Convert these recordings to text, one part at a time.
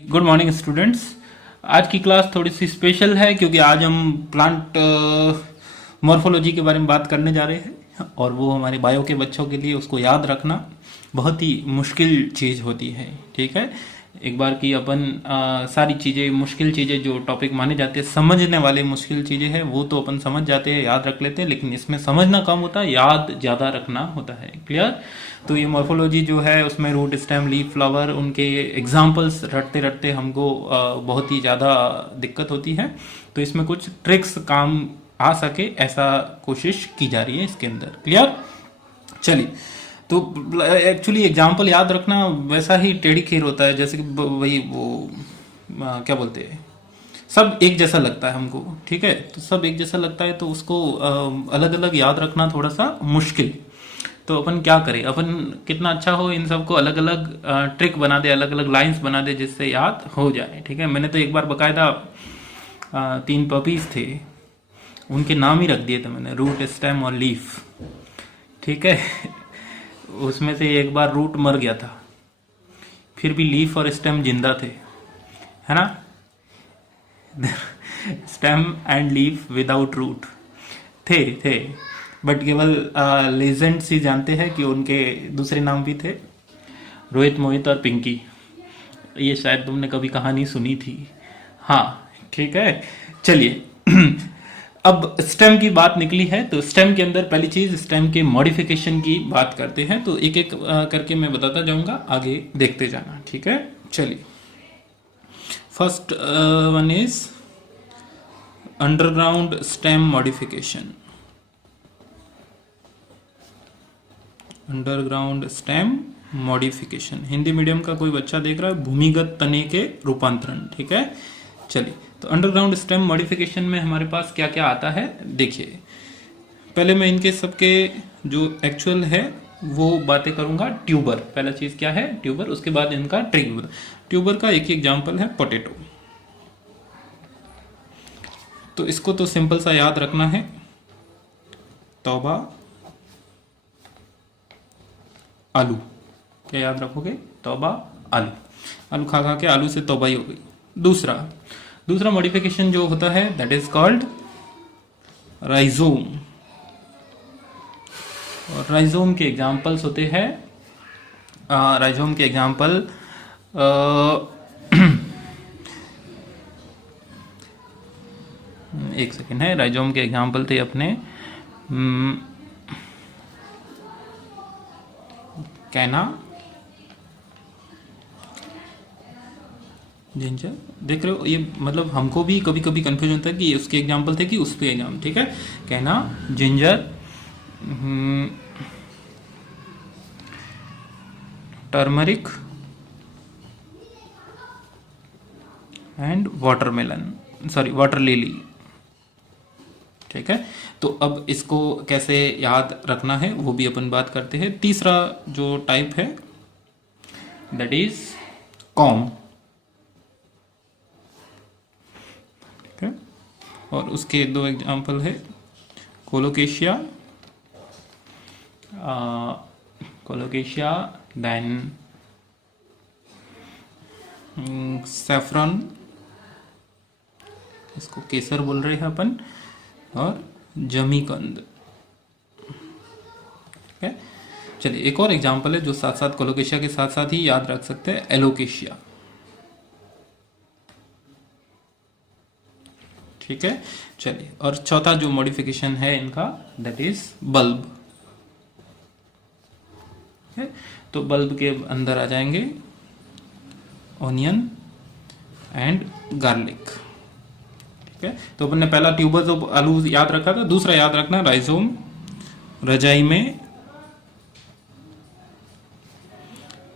Good morning students. आज की class थोड़ी सी स्पेशल है क्योंकि आज हम प्लांट मॉर्फोलॉजी के बारे में बात करने जा रहे हैं और वो हमारे बायो के बच्चों के लिए उसको याद रखना बहुत ही मुश्किल चीज़ होती है। ठीक है, एक बार की अपन सारी चीज़ें, मुश्किल चीज़ें जो टॉपिक माने जाते हैं, समझने वाले मुश्किल चीज़ें हैं वो तो अपन समझ जाते हैं, याद रख लेते हैं, लेकिन इसमें समझना कम होता है, याद ज़्यादा रखना होता है। क्लियर? तो ये मॉर्फोलॉजी जो है उसमें रूट, स्टेम, लीफ, फ्लावर, उनके एग्जाम्पल्स रटते रटते हमको बहुत ही ज़्यादा दिक्कत होती है। तो इसमें कुछ ट्रिक्स काम आ सके ऐसा कोशिश की जा रही है इसके अंदर। क्लियर? चलिए, तो एक्चुअली एग्जाम्पल याद रखना वैसा ही टेढ़ी खीर होता है जैसे कि वही वो क्या बोलते हैं, सब एक जैसा लगता है हमको। ठीक है, तो सब एक जैसा लगता है तो उसको अलग अलग याद रखना थोड़ा सा मुश्किल। तो अपन क्या करें, अपन कितना अच्छा हो इन सबको अलग अलग ट्रिक बना दे, अलग अलग लाइंस बना दे जिससे याद हो जाए। ठीक है, मैंने तो एक बार बकायदा 3 पपीज थे, उनके नाम ही रख दिए थे मैंने, रूट, स्टेम और लीफ। ठीक है, उसमें से एक बार रूट मर गया था, फिर भी लीफ और स्टेम जिंदा थे, है ना। Stem and leaf without root थे बट केवल लेजेंड्स ही जानते हैं कि उनके दूसरे नाम भी थे, रोहित, मोहित और पिंकी। ये शायद तुमने कभी कहानी सुनी थी। हाँ, ठीक है, चलिए। अब स्टेम की बात निकली है तो स्टेम के अंदर पहली चीज स्टेम के मॉडिफिकेशन की बात करते हैं। तो एक एक करके मैं बताता जाऊंगा, आगे देखते जाना। ठीक है, चलिए। First one is underground stem modification. Underground stem modification, Hindi medium का कोई बच्चा देख रहा है, भूमिगत तने के रूपांतरण। ठीक है, चलिए। तो अंडरग्राउंड स्टेम मॉडिफिकेशन में हमारे पास क्या क्या आता है देखिए। पहले मैं इनके सबके जो एक्चुअल है वो बातें करूंगा। ट्यूबर, पहला चीज क्या है, ट्यूबर। उसके बाद इनका ट्रिक। ट्यूबर का एक ही एग्जांपल है पोटैटो। तो इसको तो सिंपल सा याद रखना है, तौबा आलू। क्या याद रखोगे? तौबा आलू। आलू खा खा के आलू से तौबा ही हो गई। दूसरा मॉडिफिकेशन जो होता है दैट इज कॉल्ड राइजोम। और राइजोम के एग्जांपल्स होते हैं, राइजोम के एग्जांपल एक सेकेंड है, राइजोम के एग्जांपल थे अपने कैना, जिंजर। देख रहे हो, ये मतलब हमको भी कभी कभी कंफ्यूजन होता है कि उसके एग्जांपल थे कि उस पे एग्जाम। ठीक है, कैना, ginger, turmeric and watermelon, sorry water lily. ठीक है, तो अब इसको कैसे याद रखना है वो भी अपन बात करते हैं। तीसरा जो टाइप है दैट इज कॉम। ठीक है, और उसके 2 एग्जांपल है, कोलोकेशिया, देन सैफरन, इसको केसर बोल रहे हैं अपन, और जमीकंद। ठीक है, चलिए एक और एग्जांपल है जो साथ साथ कोलोकेशिया के साथ साथ ही याद रख सकते हैं, एलोकेशिया। ठीक है, चलिए। और चौथा जो मॉडिफिकेशन है इनका दैट इज बल्ब। तो बल्ब के अंदर आ जाएंगे ऑनियन एंड गार्लिक। ठीक है, तो अपन ने पहला ट्यूबर तो आलू याद रखा था, दूसरा याद रखना राइजोम, रजाई में।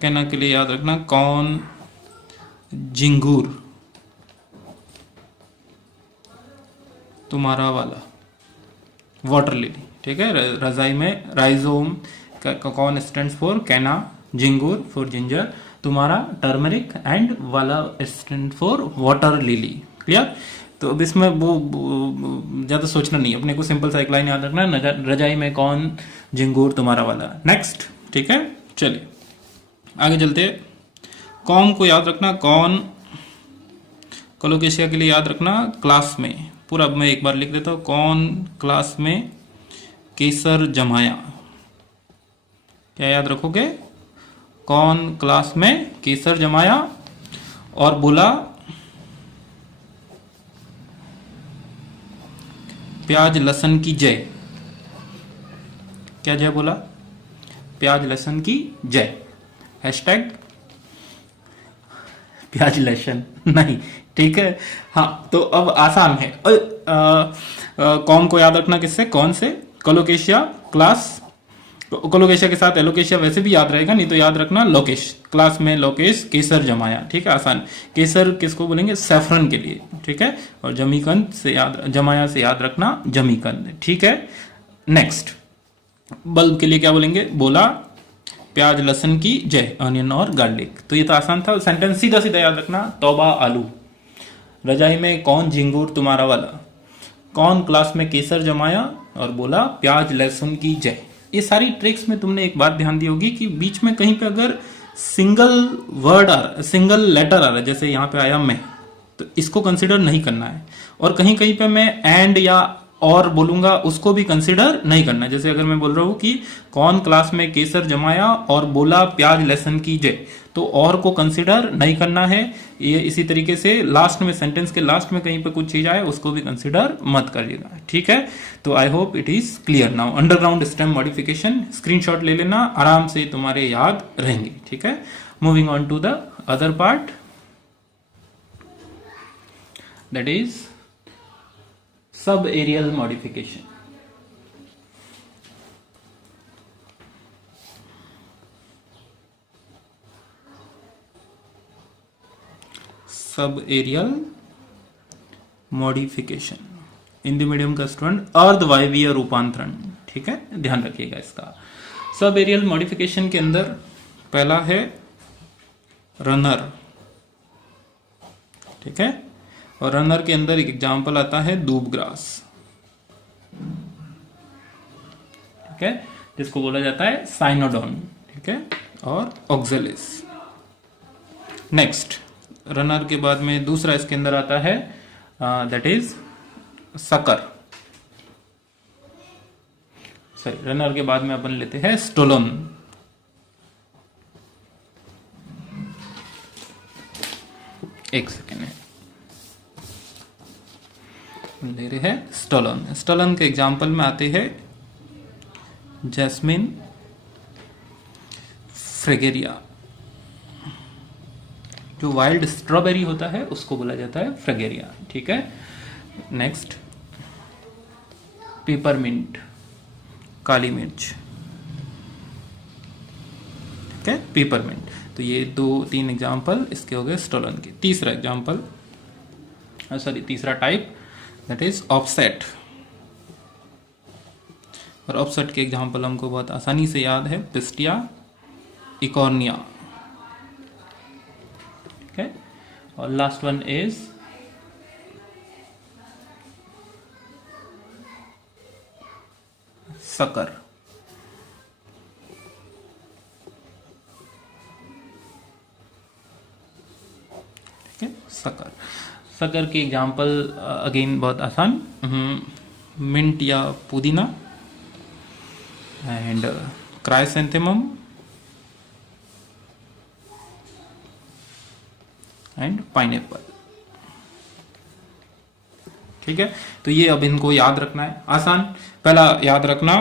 कहना के लिए याद रखना कॉर्न, झिंगूर, तुम्हारा वाला, वाटर लिली। ठीक है, रजाई में राइजोम, कॉर्न स्टैंड्स फॉर कैना, झिंगूर फॉर जिंजर, तुम्हारा टर्मरिक, एंड वाला stand for water lily. Clear? तो अब इसमें वो ज्यादा सोचना नहीं, अपने को सिंपल सा एक लाइन याद रखना, रजाई में कौन, झिंगूर, तुम्हारा वाला। नेक्स्ट। ठीक है, चलिए आगे चलते। कॉम को याद रखना, कॉर्न, कोलोकेशिया के लिए याद रखना क्लास में, पूरा मैं एक बार लिख देता हूं, कौन क्लास में केसर जमाया। क्या याद रखोगे? कौन क्लास में केसर जमाया और बोला प्याज लहसुन की जय। क्या जय बोला? प्याज लहसुन की जय। हैशटैग प्याज लहसुन नहीं, ठीक है। हाँ, तो अब आसान है। कौन को याद रखना किससे? कौन से? कोलोकेशिया क्लास, कोलोकेशिया के साथ एलोकेशिया वैसे भी याद रहेगा, नहीं तो याद रखना लोकेश, क्लास में लोकेश केसर जमाया, ठीक है, आसान। केसर किसको बोलेंगे? सैफरन के लिए, ठीक है। और जमीकंद से याद, जमाया से याद रखना जमीकंद, ठीक है। नेक्स्ट, बल्ब के लिए क्या बोलेंगे? बोला प्याज लहसुन की जय, ऑनियन और गार्लिक। तो ये तो आसान था। सेंटेंस सीधा सीधा याद रखना, तौबा आलू। रजाई में कौन झिंगूर तुम्हारा वाला, कौन क्लास में केसर जमाया और बोला प्याज लहसुन की जय। ये सारी ट्रिक्स में तुमने एक बात ध्यान दी होगी कि बीच में कहीं पे अगर सिंगल वर्ड आ रहा, सिंगल लेटर आ रहा है, जैसे यहाँ पे आया मैं, तो इसको कंसिडर नहीं करना है। और कहीं कहीं पे मैं एंड या और बोलूंगा, उसको भी कंसिडर नहीं करना है। जैसे अगर मैं बोल रहा हूं कि कौन क्लास में केसर जमाया और बोला प्याज लहसुन की जय, तो और को कंसिडर नहीं करना है। ये इसी तरीके से लास्ट में, सेंटेंस के लास्ट में कहीं पे कुछ चीज आए उसको भी कंसिडर मत करिएगा, ठीक है। तो I hope it is clear now. Underground stem modification screenshot ले लेना, आराम से तुम्हारे याद रहेंगे, ठीक है। Moving on to the other part, that is subaerial modification. Subaerial modification, Hindi medium का स्टूडेंट, अर्धवायवीय रूपांतरण, ठीक है, ध्यान रखिएगा इसका। सब एरियल मॉडिफिकेशन के अंदर पहला है रनर, ठीक है। और रनर के अंदर एक एग्जाम्पल आता है दूबग्रास, ठीक है, जिसको बोला जाता है साइनोडोन, ठीक है, और ऑक्जेलिस। नेक्स्ट, रनर के बाद में दूसरा इसके अंदर आता है that is sucker. Sorry, runner के बाद में अपन लेते हैं स्टोलन। एक सेकेंड है, ले रहे हैं स्टोलन। स्टोलन के एग्जाम्पल में आते हैं जैस्मिन फ्रेगेरिया। जो वाइल्ड स्ट्रॉबेरी होता है उसको बोला जाता है फ्रेगेरिया, ठीक है। नेक्स्ट, पेपरमिंट, काली मिर्च, ठीक है, पेपरमिंट। तो ये 2-3 एग्जाम्पल इसके हो गए स्टोलन के। तीसरा एग्जाम्पल, सॉरी तीसरा टाइप, दैट इज ऑफसेट। और ऑफसेट के एग्जाम्पल हमको बहुत आसानी से याद है, पिस्टिया, इकॉर्निया, ठीक है। और लास्ट वन इज सकर, ठीक है, सकर। सकर के एग्जाम्पल अगेन बहुत आसान, मिंट या पुदीना, एंड क्राइसेंथेमम एंड पाइनएप्पल, ठीक है। तो ये अब इनको याद रखना है, आसान। पहला याद रखना,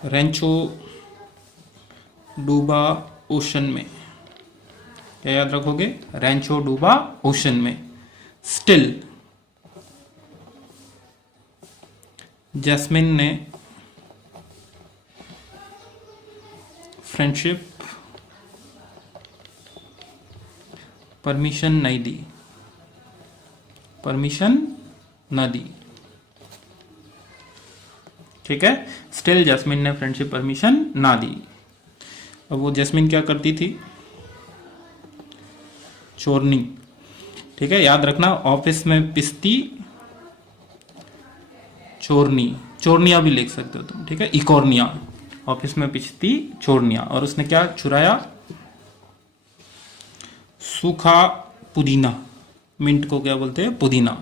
रेंचो डूबा ओशन में। क्या याद रखोगे? रेंचो डूबा ओशन में। स्टिल, जैस्मिन ने फ्रेंडशिप परमिशन नहीं दी, परमिशन न दी, ठीक है। स्टिल जैस्मिन ने फ्रेंडशिप परमिशन ना दी। अब वो जैस्मिन क्या करती थी? चोरनी, ठीक है, याद रखना। ऑफिस में पिसती चोरनी, चोरनिया भी लिख सकते हो तुम, ठीक है, इकोर्निया। ऑफिस में पिसती चोरनिया। और उसने क्या चुराया? सूखा पुदीना, मिंट को क्या बोलते हैं, पुदीना।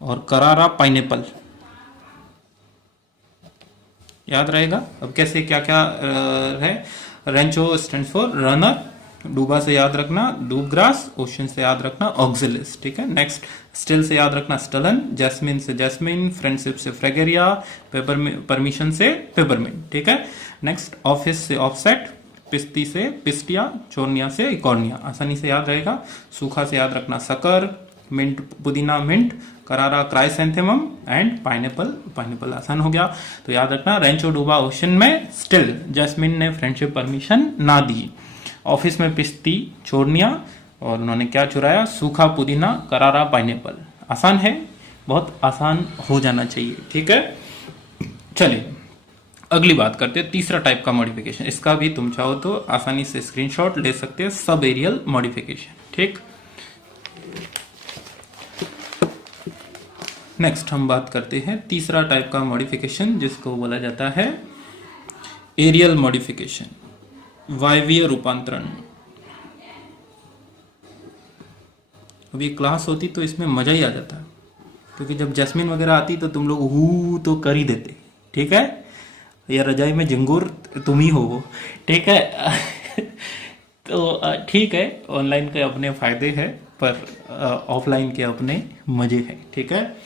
और करारा पाइनएप्पल, याद रहेगा। अब कैसे क्या क्या है। रेंचो स्टैंड फॉर रनर, डूबा से याद रखना डूब ग्रास, ओशन से याद रखना ऑक्सिलिस, ठीक है। नेक्स्ट, स्टिल से याद रखना स्टलन, जैस्मिन से जैस्मिन, फ्रेंडशिप से फ्रेगेरिया, पेपर परमिशन से पेपरमिंट, ठीक है। नेक्स्ट, ऑफिस से ऑफसेट, पिस्ती से पिस्टिया, चोरनिया से इकॉर्निया, आसानी से याद रहेगा। सूखा से याद रखना सकर, मिंट पुदीना मिंट, करारा क्राइसेंथेमम एंड पाइनएप्पल, पाइनएप्पल आसान हो गया। तो याद रखना, रेंचो डूबा ओशन में, स्टिल जैस्मिन ने फ्रेंडशिप परमिशन ना दी, ऑफिस में पिस्ती चोरनिया, और उन्होंने क्या चुराया, सूखा पुदीना, करारा पाइनएप्पल। आसान है, बहुत आसान हो जाना चाहिए, ठीक है। चलिए अगली बात करते हैं, तीसरा टाइप का मॉडिफिकेशन। इसका भी तुम चाहो तो आसानी से स्क्रीनशॉट ले सकते हैं, सब एरियल मॉडिफिकेशन, ठीक। नेक्स्ट हम बात करते हैं तीसरा टाइप का मॉडिफिकेशन, जिसको बोला जाता है एरियल मॉडिफिकेशन, वायवीय रूपांतरण। अभी क्लास होती तो इसमें मजा ही आ जाता, क्योंकि जब जैस्मिन वगैरह आती तो तुम लोग हु तो कर ही देते, ठीक है। या रजाई में झंगूर तुम ही हो वो, ठीक है। तो ठीक है, ऑनलाइन के अपने फायदे हैं, पर ऑफलाइन के अपने मजे हैं, ठीक है।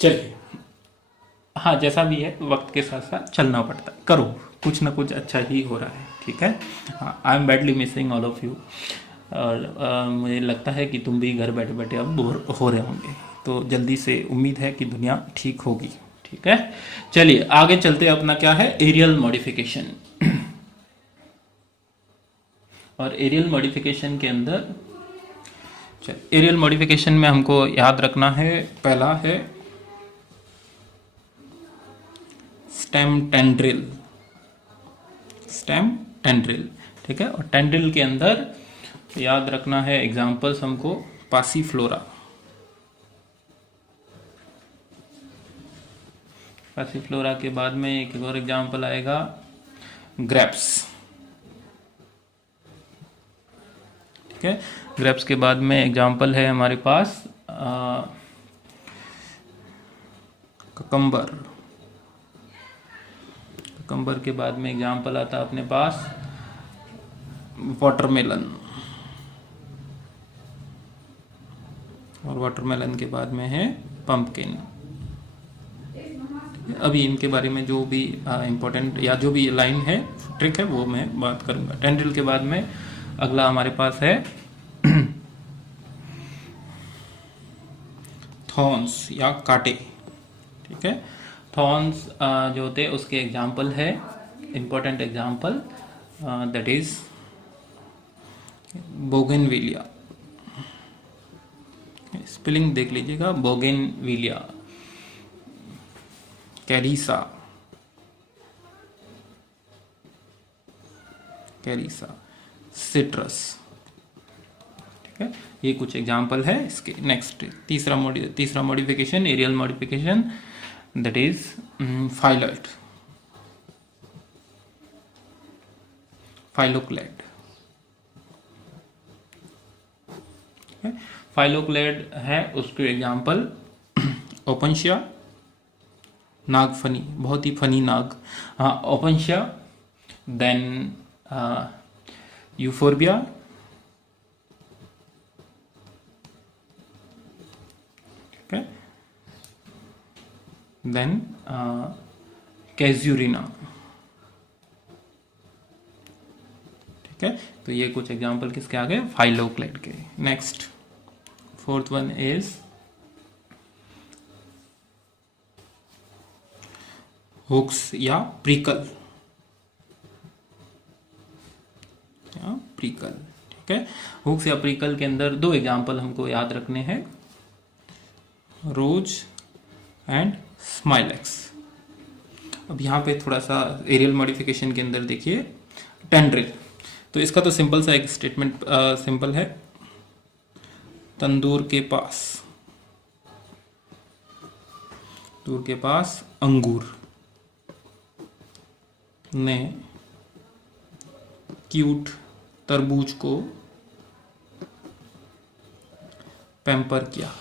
चलिए, हाँ जैसा भी है वक्त के साथ साथ चलना पड़ता है, करो कुछ ना कुछ अच्छा ही हो रहा है, ठीक है। हाँ, I am badly missing all of you, और मुझे लगता है कि तुम भी घर बैठे बैठे अब बोर हो रहे होंगे, तो जल्दी से उम्मीद है कि दुनिया ठीक होगी, ठीक है। चलिए आगे चलते हैं, अपना क्या है, एरियल मॉडिफिकेशन। और एरियल मॉडिफिकेशन के अंदर, एरियल मॉडिफिकेशन में हमको याद रखना है, पहला है स्टेम टेंड्रिल, स्टेम टेंड्रिल, ठीक है। और टेंड्रिल के अंदर याद रखना है एग्जांपल्स हमको, पासीफ्लोरा, पासीफ्लोरा के बाद में एक और एग्जांपल आएगा ग्रेप्स, ठीक है। ग्रेप्स के बाद में एग्जांपल है हमारे पास ककम्बर, ककम्बर के बाद में एग्जांपल आता है अपने पास वाटरमेलन, और वाटरमेलन के बाद में है पंपकिन। अभी इनके बारे में जो भी इम्पोर्टेंट या जो भी लाइन है, ट्रिक है, वो मैं बात करूंगा। टेंड्रिल के बाद में अगला हमारे पास है थॉर्न्स या कांटे, ठीक है। थॉर्न्स जो होते हैं उसके एग्जाम्पल है, important example, that is bougainvillea, spelling देख लीजिएगा, बोगेनविलिया, कैरिसा, कैरिसा, सिट्रस, ठीक है। ये कुछ एग्जाम्पल है इसके। नेक्स्ट तीसरा modification, aerial modification, that is फाइलट, फाइलोक्लेड, फाइलोक्लेड है, उसके एग्जाम्पल ओपनशिया, नागफनी, बहुत ही फनी नाग, हाँ ओपनशिया, देन यूफोर्बिया, ठीक है, देन कैजुरिना, ठीक है। तो ये कुछ एग्जाम्पल किसके आ गए, फाइलोक्लेड के। Next fourth one is hooks या प्रिकल, या प्रिकल, ठीक है। हुक्स या प्रिकल के अंदर दो एग्जाम्पल हमको याद रखने हैं, रोज एंड स्माइलेक्स। अब यहाँ पे थोड़ा सा एरियल मॉडिफिकेशन के अंदर देखिए टेंड्रिल, तो इसका तो सिंपल सा एक स्टेटमेंट सिंपल है, तंदूर के पास, तंदूर के पास अंगूर ने क्यूट तरबूज को पैम्पर किया।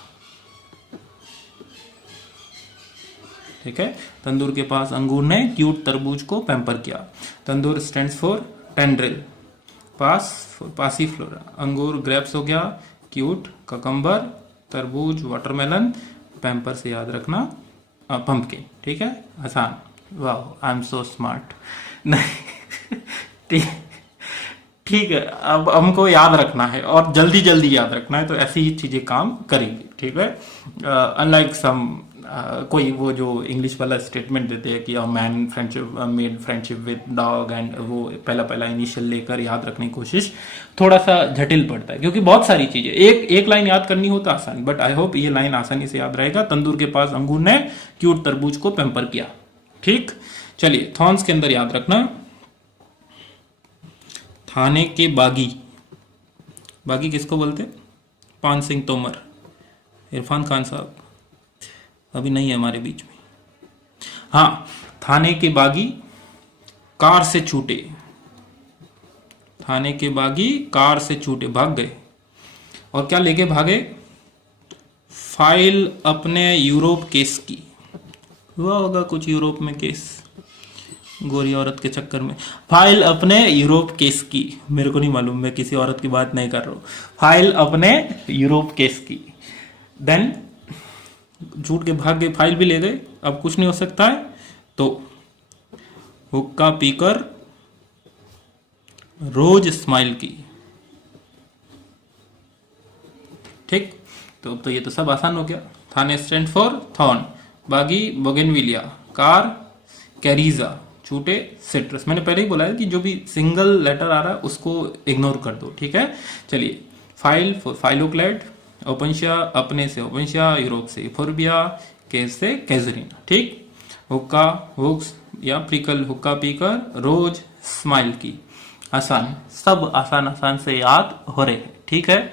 ठीक है, तंदूर के पास अंगूर ने क्यूट तरबूज को पैम्पर किया। तंदूर स्टैंड्स फॉर टेंड्रिल, पासीफ्लोरा। अंगूर ग्रेप्स हो गया, क्यूट ककम्बर, तरबूज वाटरमेलन, पैम्पर से याद रखना पंपकिन। ठीक है, आसान। वाह, आई एम सो स्मार्ट। नहीं ठीक ठीक है, अब हमको याद रखना है और जल्दी जल्दी याद रखना है, तो ऐसी ही चीजें काम करेंगी। ठीक है, अनलाइक सम कोई वो जो इंग्लिश वाला स्टेटमेंट देते हैं कि a man friendship made friendship with dog, and वो पहला पहला इनिशियल लेकर याद रखने की कोशिश थोड़ा सा जटिल पड़ता है, क्योंकि बहुत सारी चीजें एक लाइन याद करनी हो तो आसान, बट आई होप ये लाइन आसानी से याद रहेगा। तंदूर के पास अंगूर ने क्यूट तरबूज को पैम्पर किया। ठीक, चलिए थॉर्न्स के अंदर याद रखना, थाने के बागी। बागी किसको बोलते? पान सिंह तोमर, इरफान खान साहब अभी नहीं है हमारे बीच में। हाँ, थाने के बागी कार से छूटे। थाने के बागी कार से छूटे, भाग गए। और क्या लेके भागे? फाइल अपने यूरोप केस की। हुआ होगा कुछ यूरोप में केस, गोरी औरत के चक्कर में। फाइल अपने यूरोप केस की, मेरे को नहीं मालूम, मैं किसी औरत की बात नहीं कर रहा हूं। फाइल अपने यूरोप केस की। देन झूठ के भाग गए, फाइल भी ले गए, अब कुछ नहीं हो सकता है, तो हुक्का पीकर रोज स्माइल की। ठीक, तो ये तो सब आसान हो गया। थाने स्टैंड फॉर थॉर्न, बागी बोगेनविलिया, कार कैरिजा, छूटे सिट्रस। मैंने पहले ही बोला है कि जो भी सिंगल लेटर आ रहा है उसको इग्नोर कर दो। ठीक है, चलिए फाइल फॉर फाइलोक्लेड, ओपनशिया अपने से ओपनशिया, यूरोप से फोर्बिया, केस से कैजरीना। ठीक, हुक्का हुक्स या प्रिकल, हुक्का पीकर रोज स्माइल की। आसान, सब आसान आसान से याद हो रहे हैं। ठीक है,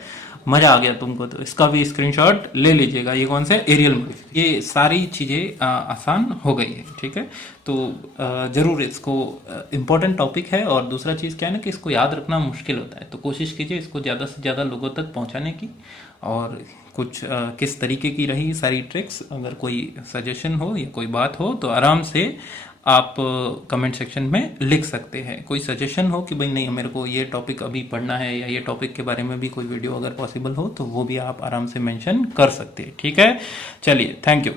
मजा आ गया तुमको तो इसका भी स्क्रीनशॉट ले लीजिएगा। ये कौन से एरियल मॉडिफिकेशन, ये सारी चीजें आसान हो गई है। ठीक है, तो जरूर इसको इम्पोर्टेंट टॉपिक है, और दूसरा चीज क्या है ना कि इसको याद रखना मुश्किल होता है, तो कोशिश कीजिए इसको ज्यादा से ज्यादा लोगों तक पहुंचाने की। और कुछ किस तरीके की रही सारी ट्रिक्स, अगर कोई सजेशन हो या कोई बात हो तो आराम से आप कमेंट सेक्शन में लिख सकते हैं। कोई सजेशन हो कि भाई नहीं मेरे को ये टॉपिक अभी पढ़ना है, या ये टॉपिक के बारे में भी कोई वीडियो अगर पॉसिबल हो तो वो भी आप आराम से मेंशन कर सकते हैं। ठीक है, चलिए थैंक यू।